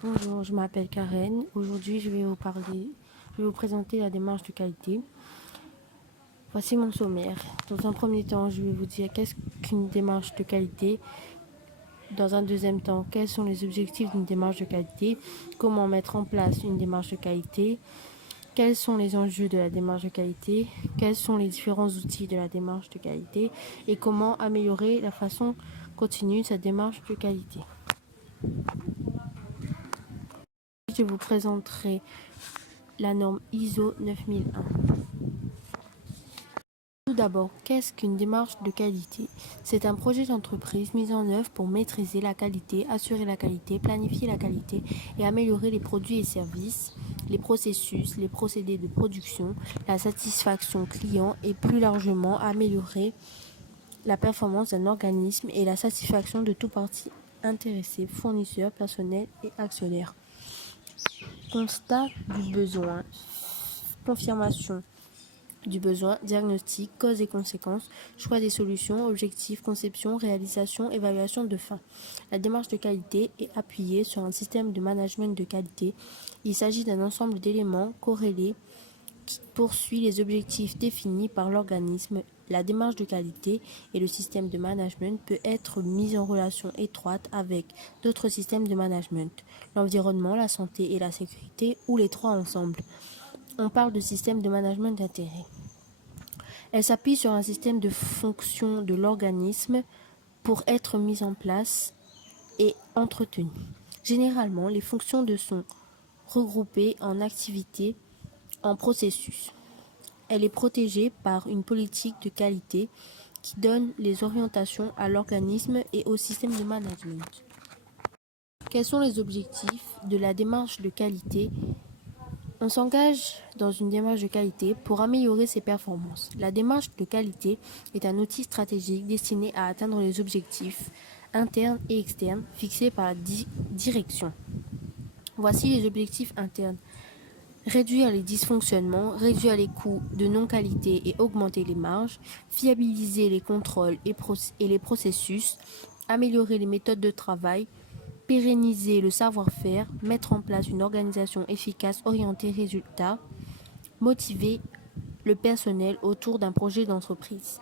Bonjour, je m'appelle Karen. Aujourd'hui, je vais vous présenter la démarche de qualité. Voici mon sommaire. Dans un premier temps, je vais vous dire qu'est-ce qu'une démarche de qualité. Dans un deuxième temps, quels sont les objectifs d'une démarche de qualité, comment mettre en place une démarche de qualité, quels sont les enjeux de la démarche de qualité, quels sont les différents outils de la démarche de qualité et comment améliorer la façon continue de cette démarche de qualité. Je vous présenterai la norme ISO 9001. Tout d'abord, qu'est-ce qu'une démarche de qualité? C'est un projet d'entreprise mis en œuvre pour maîtriser la qualité, assurer la qualité, planifier la qualité et améliorer les produits et services, les processus, les procédés de production, la satisfaction client et plus largement améliorer la performance d'un organisme et la satisfaction de tout parti intéressé, fournisseurs, personnel et actionnaires. Constat du besoin, confirmation du besoin, diagnostic, causes et conséquences, choix des solutions, objectifs, conception, réalisation, évaluation de fin. La démarche de qualité est appuyée sur un système de management de qualité. Il s'agit d'un ensemble d'éléments corrélés qui poursuit les objectifs définis par l'organisme. La démarche de qualité et le système de management peut être mis en relation étroite avec d'autres systèmes de management, l'environnement, la santé et la sécurité, ou les trois ensemble. On parle de système de management d'intérêt. Elle s'appuie sur un système de fonction de l'organisme pour être mise en place et entretenue. Généralement, les fonctions sont regroupées en activités, en processus. Elle est protégée par une politique de qualité qui donne les orientations à l'organisme et au système de management. Quels sont les objectifs de la démarche de qualité? On s'engage dans une démarche de qualité pour améliorer ses performances. La démarche de qualité est un outil stratégique destiné à atteindre les objectifs internes et externes fixés par la direction. Voici les objectifs internes. Réduire les dysfonctionnements, réduire les coûts de non-qualité et augmenter les marges, fiabiliser les contrôles et les processus, améliorer les méthodes de travail, pérenniser le savoir-faire, mettre en place une organisation efficace orientée résultat, motiver le personnel autour d'un projet d'entreprise.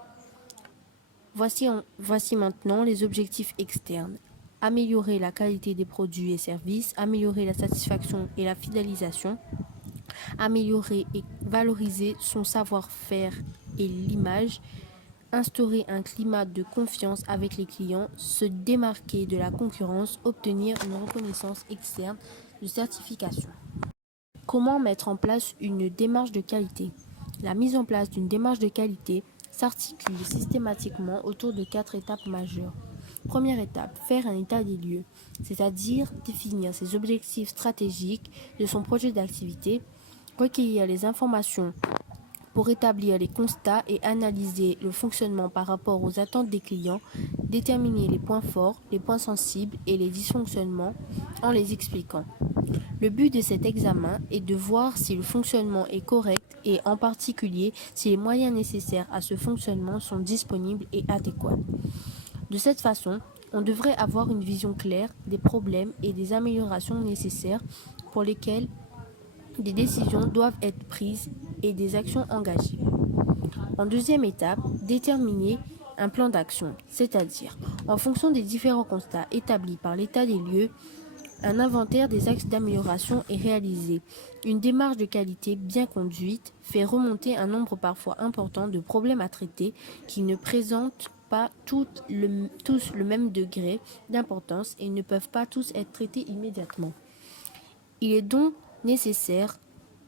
Voici maintenant les objectifs externes. Améliorer la qualité des produits et services, améliorer la satisfaction et la fidélisation, améliorer et valoriser son savoir-faire et l'image, instaurer un climat de confiance avec les clients, se démarquer de la concurrence, obtenir une reconnaissance externe de certification. Comment mettre en place une démarche de qualité? La mise en place d'une démarche de qualité s'articule systématiquement autour de 4 étapes majeures. Première étape, faire un état des lieux, c'est-à-dire définir ses objectifs stratégiques de son projet d'activité, recueillir les informations pour établir les constats et analyser le fonctionnement par rapport aux attentes des clients, déterminer les points forts, les points sensibles et les dysfonctionnements en les expliquant. Le but de cet examen est de voir si le fonctionnement est correct et en particulier si les moyens nécessaires à ce fonctionnement sont disponibles et adéquats. De cette façon, on devrait avoir une vision claire des problèmes et des améliorations nécessaires pour lesquelles des décisions doivent être prises et des actions engagées. En deuxième étape, déterminer un plan d'action, c'est-à-dire, en fonction des différents constats établis par l'état des lieux, un inventaire des axes d'amélioration est réalisé. Une démarche de qualité bien conduite fait remonter un nombre parfois important de problèmes à traiter qui ne présentent pas tous le même degré d'importance et ne peuvent pas tous être traités immédiatement. Il est donc nécessaire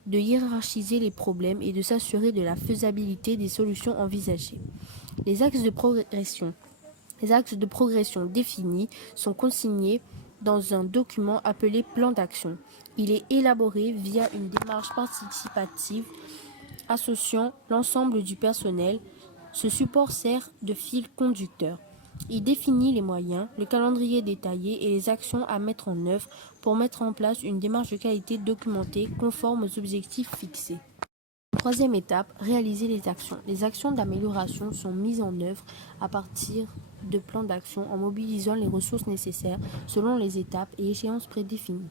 de hiérarchiser les problèmes et de s'assurer de la faisabilité des solutions envisagées. Les axes de progression définis sont consignés dans un document appelé plan d'action. Il est élaboré via une démarche participative associant l'ensemble du personnel. Ce support sert de fil conducteur. Il définit les moyens, le calendrier détaillé et les actions à mettre en œuvre pour mettre en place une démarche de qualité documentée conforme aux objectifs fixés. Troisième étape, réaliser les actions. Les actions d'amélioration sont mises en œuvre à partir de plans d'action en mobilisant les ressources nécessaires selon les étapes et échéances prédéfinies.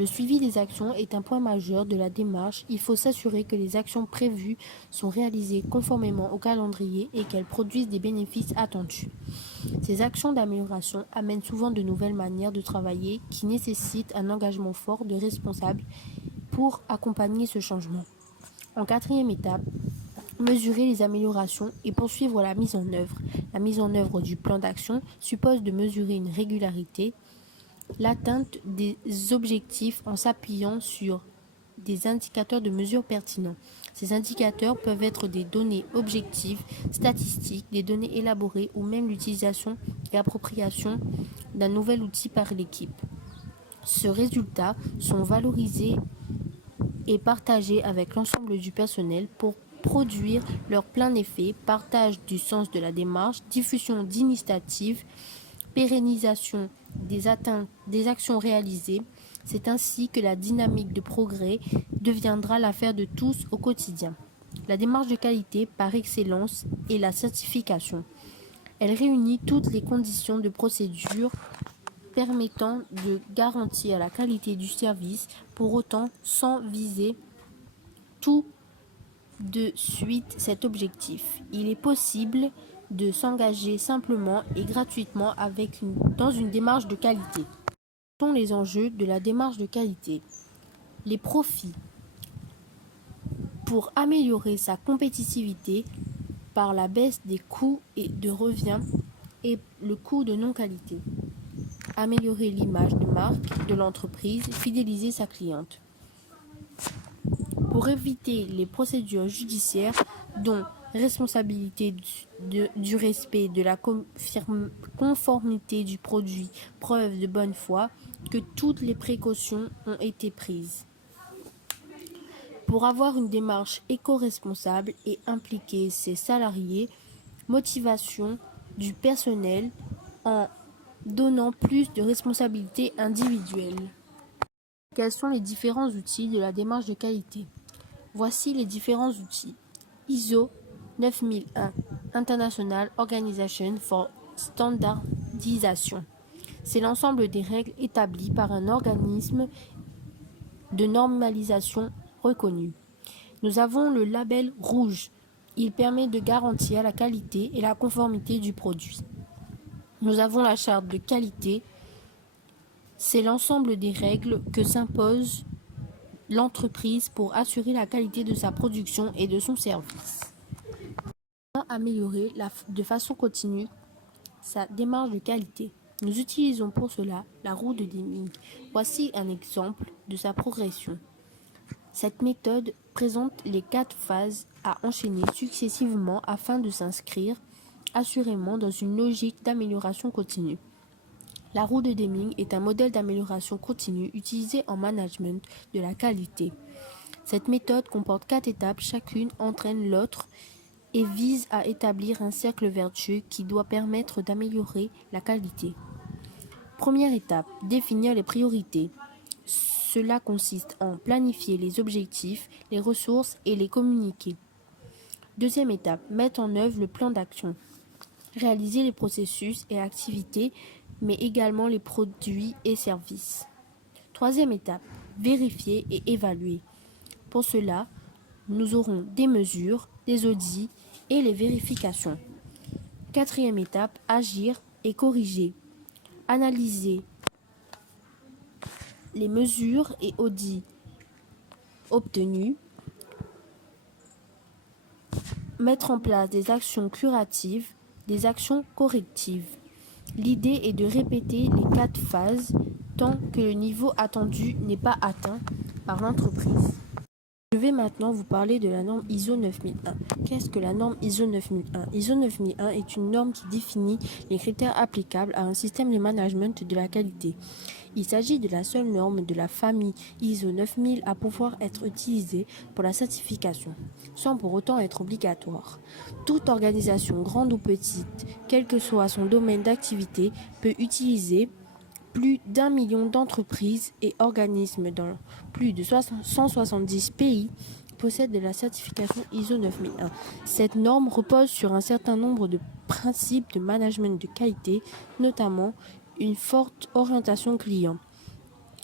Le suivi des actions est un point majeur de la démarche. Il faut s'assurer que les actions prévues sont réalisées conformément au calendrier et qu'elles produisent des bénéfices attendus. Ces actions d'amélioration amènent souvent de nouvelles manières de travailler qui nécessitent un engagement fort de responsables pour accompagner ce changement. En quatrième étape, mesurer les améliorations et poursuivre la mise en œuvre. La mise en œuvre du plan d'action suppose de mesurer une régularité, l'atteinte des objectifs en s'appuyant sur des indicateurs de mesure pertinents. Ces indicateurs peuvent être des données objectives, statistiques, des données élaborées ou même l'utilisation et appropriation d'un nouvel outil par l'équipe. Ces résultats sont valorisés et partagés avec l'ensemble du personnel pour produire leur plein effet, partage du sens de la démarche, diffusion d'initiatives, pérennisation des actions réalisées. C'est ainsi que la dynamique de progrès deviendra l'affaire de tous au quotidien. La démarche de qualité par excellence est la certification. Elle réunit toutes les conditions de procédure permettant de garantir la qualité du service, pour autant sans viser tout de suite cet objectif. Il est possible de s'engager simplement et gratuitement dans une démarche de qualité. Quels sont les enjeux de la démarche de qualité? Les profits. Pour améliorer sa compétitivité par la baisse des coûts et de revient et le coût de non-qualité. Améliorer l'image de marque de l'entreprise, fidéliser sa cliente. Pour éviter les procédures judiciaires dont responsabilité du respect de la conformité du produit, preuve de bonne foi, que toutes les précautions ont été prises. Pour avoir une démarche éco-responsable et impliquer ses salariés, motivation du personnel en donnant plus de responsabilités individuelles. Quels sont les différents outils de la démarche de qualité? Voici les différents outils. ISO 9001, International Organization for Standardization. C'est l'ensemble des règles établies par un organisme de normalisation reconnu. Nous avons le label rouge. Il permet de garantir la qualité et la conformité du produit. Nous avons la charte de qualité. C'est l'ensemble des règles que s'impose l'entreprise pour assurer la qualité de sa production et de son service. Comment améliorer de façon continue sa démarche de qualité? Nous utilisons pour cela la roue de Deming. Voici un exemple de sa progression. Cette méthode présente les 4 phases à enchaîner successivement afin de s'inscrire assurément dans une logique d'amélioration continue. La roue de Deming est un modèle d'amélioration continue utilisé en management de la qualité. Cette méthode comporte 4 étapes, chacune entraîne l'autre et vise à établir un cercle vertueux qui doit permettre d'améliorer la qualité. Première étape, définir les priorités. Cela consiste en planifier les objectifs, les ressources et les communiquer. Deuxième étape, mettre en œuvre le plan d'action. Réaliser les processus et activités, mais également les produits et services. Troisième étape, vérifier et évaluer. Pour cela, nous aurons des mesures, des audits et les vérifications. Quatrième étape, agir et corriger. Analyser les mesures et audits obtenus. Mettre en place des actions curatives, des actions correctives. L'idée est de répéter les 4 phases tant que le niveau attendu n'est pas atteint par l'entreprise. Je vais maintenant vous parler de la norme ISO 9001. Qu'est-ce que la norme ISO 9001? ISO 9001 est une norme qui définit les critères applicables à un système de management de la qualité. Il s'agit de la seule norme de la famille ISO 9000 à pouvoir être utilisée pour la certification, sans pour autant être obligatoire. Toute organisation, grande ou petite, quel que soit son domaine d'activité, peut utiliser. Plus d'1 million d'entreprises et organismes dans plus de 170 pays possèdent de la certification ISO 9001. Cette norme repose sur un certain nombre de principes de management de qualité, notamment une forte orientation client,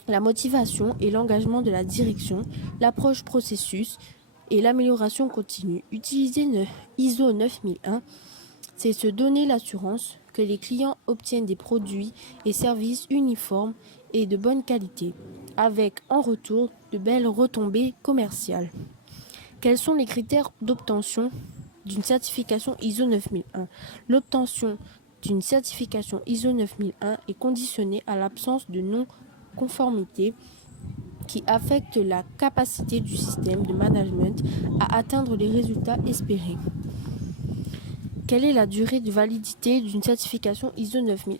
la motivation et l'engagement de la direction, l'approche processus et l'amélioration continue. Utiliser ISO 9001, c'est se donner l'assurance que les clients obtiennent des produits et services uniformes et de bonne qualité, avec en retour de belles retombées commerciales. Quels sont les critères d'obtention d'une certification ISO 9001 ? L'obtention d'une certification ISO 9001 est conditionnée à l'absence de non-conformité qui affecte la capacité du système de management à atteindre les résultats espérés. Quelle est la durée de validité d'une certification ISO 9001 ?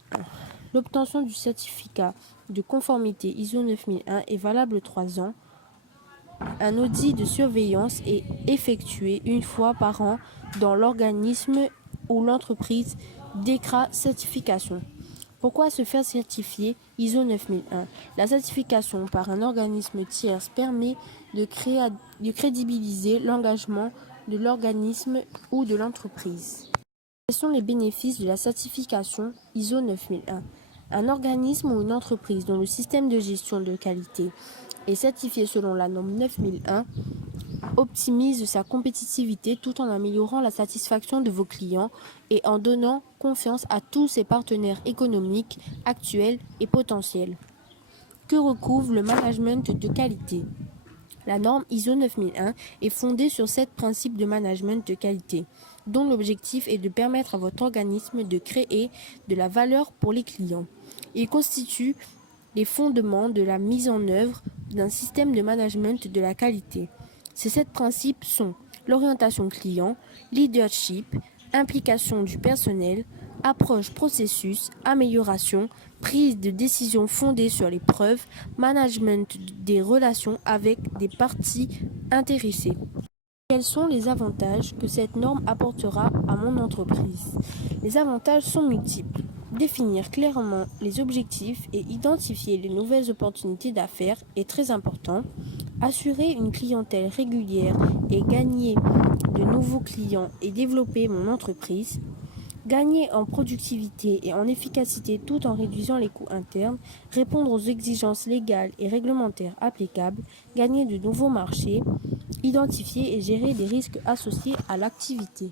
L'obtention du certificat de conformité ISO 9001 est valable 3 ans. Un audit de surveillance est effectué une fois par an dans l'organisme ou l'entreprise DECRA certification. Pourquoi se faire certifier ISO 9001 ? La certification par un organisme tierce permet de crédibiliser l'engagement de l'organisme ou de l'entreprise. Quels sont les bénéfices de la certification ISO 9001 ? Un organisme ou une entreprise dont le système de gestion de qualité est certifié selon la norme 9001 optimise sa compétitivité tout en améliorant la satisfaction de vos clients et en donnant confiance à tous ses partenaires économiques actuels et potentiels. Que recouvre le management de qualité ? La norme ISO 9001 est fondée sur 7 principes de management de qualité, dont l'objectif est de permettre à votre organisme de créer de la valeur pour les clients. Il constitue les fondements de la mise en œuvre d'un système de management de la qualité. Ces 7 principes sont l'orientation client, leadership, implication du personnel, approche processus, amélioration, prise de décision fondée sur les preuves, management des relations avec des parties intéressées. Quels sont les avantages que cette norme apportera à mon entreprise ? Les avantages sont multiples. Définir clairement les objectifs et identifier les nouvelles opportunités d'affaires est très important. Assurer une clientèle régulière et gagner de nouveaux clients et développer mon entreprise. Gagner en productivité et en efficacité tout en réduisant les coûts internes, répondre aux exigences légales et réglementaires applicables, gagner de nouveaux marchés, identifier et gérer des risques associés à l'activité.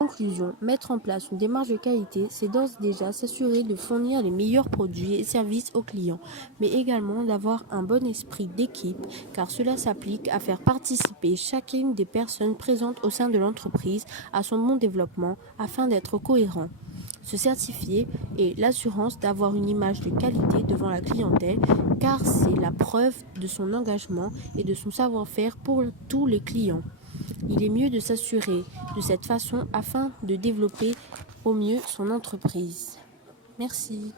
Conclusion, mettre en place une démarche de qualité, c'est d'ores et déjà s'assurer de fournir les meilleurs produits et services aux clients, mais également d'avoir un bon esprit d'équipe, car cela s'applique à faire participer chacune des personnes présentes au sein de l'entreprise à son bon développement afin d'être cohérent. Se certifier est l'assurance d'avoir une image de qualité devant la clientèle, car c'est la preuve de son engagement et de son savoir-faire pour tous les clients. Il est mieux de s'assurer de cette façon afin de développer au mieux son entreprise. Merci.